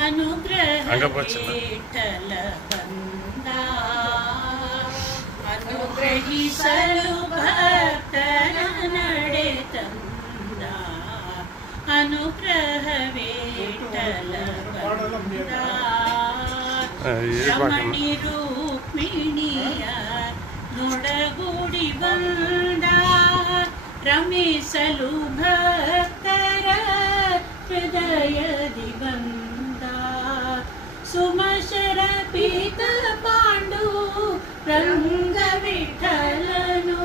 ಅನುಗ್ರಹ ವಿಠಲ ಬಂದ ಅನುಗ್ರಹಿಸಲು ಭಕ್ತರ ನಡೆ ತಂದ ಅನುಗ್ರಹ ವಿಠಲ ಬಂದ ರಮಣಿ ರೂಕ್ಮಿಣಿಯ ನೊಡಗೂಡಿ ಬಂದ ರಮಿಸಲು ಭಕ್ತರ ಹೃದಯದಿ ಬಂದ ಸುಮಶರ ಪೀತ ಪಾಂಡು ರಂಗ ವಿಠಲನು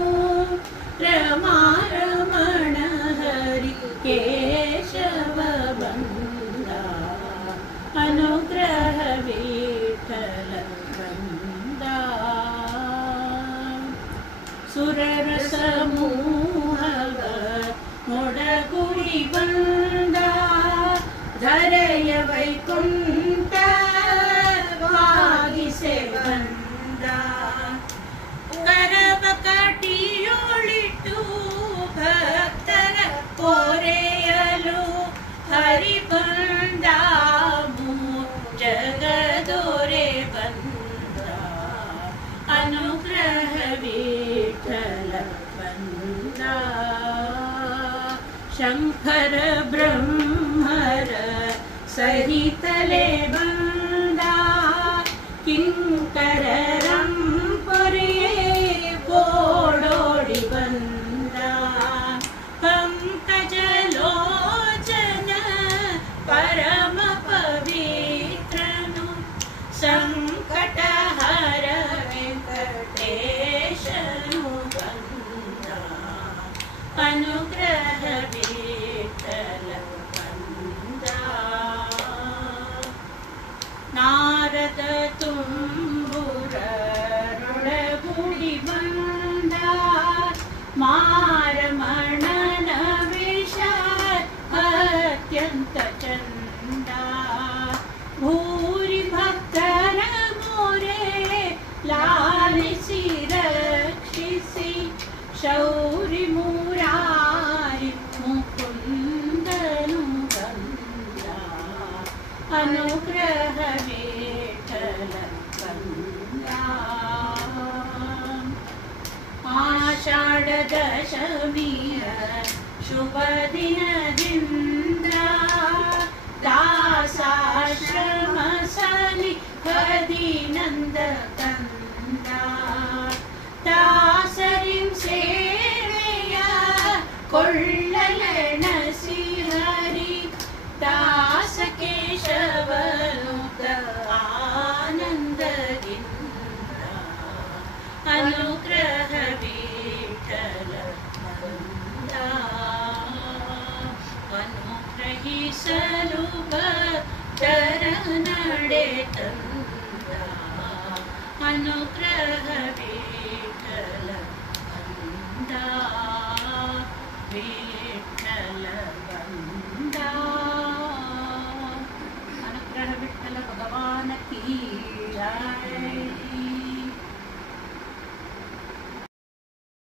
ರಮಾರಮಣ ಹರಿ ಕೇಶವ ಬಂದ ಅನುಗ್ರಹ ವಿಠಲ ಬಂದ ಸುರರ ಸಮೂಹವ ಮೊಡಗುಡಿ ಬಂದ ಧರೆಯ ವೈಕುಂಠ ವಾಗಿಸೆ ಬಂದ ಕರವ ಕಟಿಯೋಳಿಟ್ಟು ಭಕ್ತರ ಕೋರೆಯಲು ಹರಿ ಬಂದ ಜಗದೋರೆ ಬಂದ ಅನುಗ್ರಹ ವಿಠಲ ಬಂದ ಶಂಕರ ಬ್ರಹ್ಮರ ಸಹಿತಲೆ ಬಂದ ಕಿಂಕರ ರಂಪುರಿಯೇ ಓಡೋಡಿ ಬಂದ ಪಂಕಜ ಲೋಚನ ಪರಮ ಪವಿತ್ರನು ಸಂಕಟಹರ ವೆಂಕಟೇಶನು ಬಂದ ಅನುಗ್ರಹ ವಿಠಲ ಬಂದ ನಾರದ ತುಂಬುರರೊಳಗುಡಿ ಬಂದ ಮಾರಮಣನ ವಿಷ ಅತ್ಯಂತ ಚಂದ ಭೂರಿ ಭಕ್ತರ ಮೋರೆ ಲಾಲಿಸಿ ರಕ್ಷಿಸಿ ಶೌರಿ ಮುರಾರಿ ಮುಕುಂದನು ಬಂದ ಅನುಗ್ರಹ ವಿಠಲ ಬಂದ ಆಷಾಢ ದಶಮಿಯ ಶುಭ ದಿನದಿಂದ ದಾಸಾಶ್ರಮ ಸಲಿ ಹದಿನಂದ ತಂದ ದಾಸರಿಂ ಸೇವೆಯ ಕೊಳ್ಳಲೆಣಸಿ ಹರಿ ದಾಸ ಕೇಶವನುತ ಆನಂದದಿಂದ ಅನುಗ್ರಹ ವಿಠಲ ಬಂದ ಅನುಗ್ರಹಿಸಲು ಭಕ್ತರ ನಡೆ ತಂದ ಅನುಗ್ರಹ ವಿಠಲ ಬಂದ ವಿಠಲ ಬಂದ